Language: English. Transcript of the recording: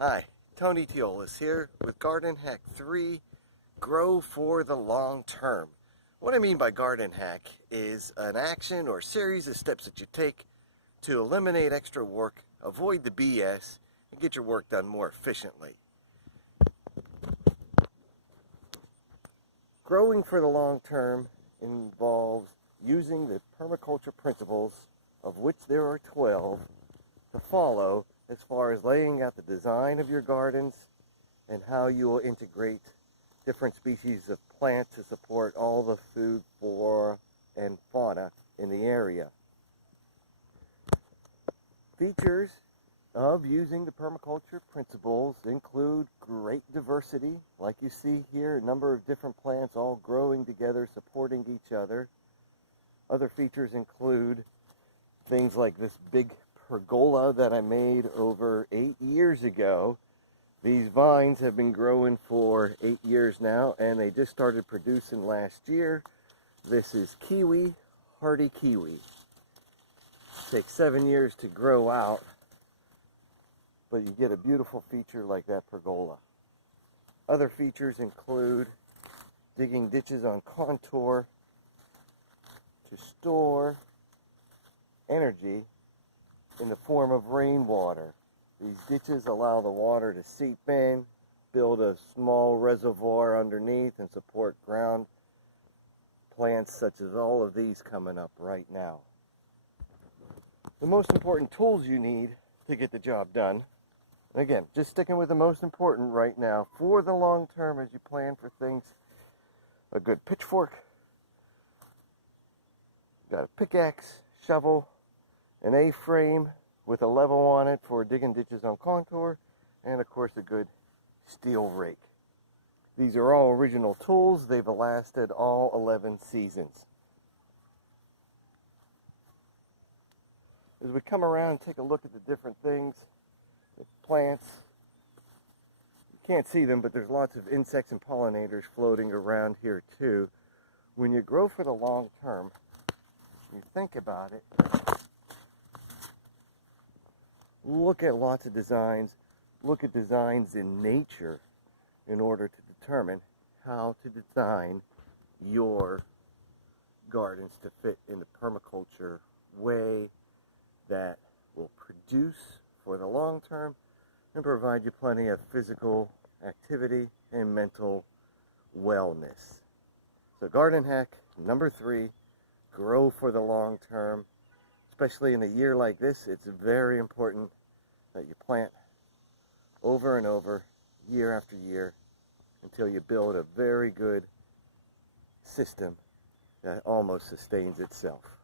Hi, Tony Teolis here with Garden Hack 3, Grow for the Long Term. What I mean by Garden Hack is an action or series of steps that you take to eliminate extra work, avoid the BS, and get your work done more efficiently. Growing for the long term involves using the permaculture principles, of which there are 12, to follow as far as laying out the design of your gardens and how you will integrate different species of plants to support all the food, flora, and fauna in the area. Features of using the permaculture principles include great diversity, like you see here, a number of different plants all growing together, supporting each other. Other features include things like this big pergola that I made over 8 years ago. These vines have been growing for 8 years now, and they just started producing last year. This is kiwi, hardy kiwi. It takes 7 years to grow out, but you get a beautiful feature like that pergola. Other features include digging ditches on contour to store energy in the form of rainwater. These ditches allow the water to seep in, build a small reservoir underneath, and support ground plants such as all of these coming up right now. The most important tools you need to get the job done, and again, just sticking with the most important right now for the long term as you plan for things: a good pitchfork, got a pickaxe, shovel, an A-frame with a level on it for digging ditches on contour, and of course a good steel rake. These are all original tools. They've lasted all 11 seasons. As we come around and take a look at the different things, the plants, you can't see them, but there's lots of insects and pollinators floating around here too. When you grow for the long term, you think about it, look at lots of designs, look at designs in nature in order to determine how to design your gardens to fit in the permaculture way that will produce for the long term and provide you plenty of physical activity and mental wellness. So Garden Hack number 3, grow for the long term. Especially in a year like this, it's very important that you plant over and over, year after year, until you build a very good system that almost sustains itself.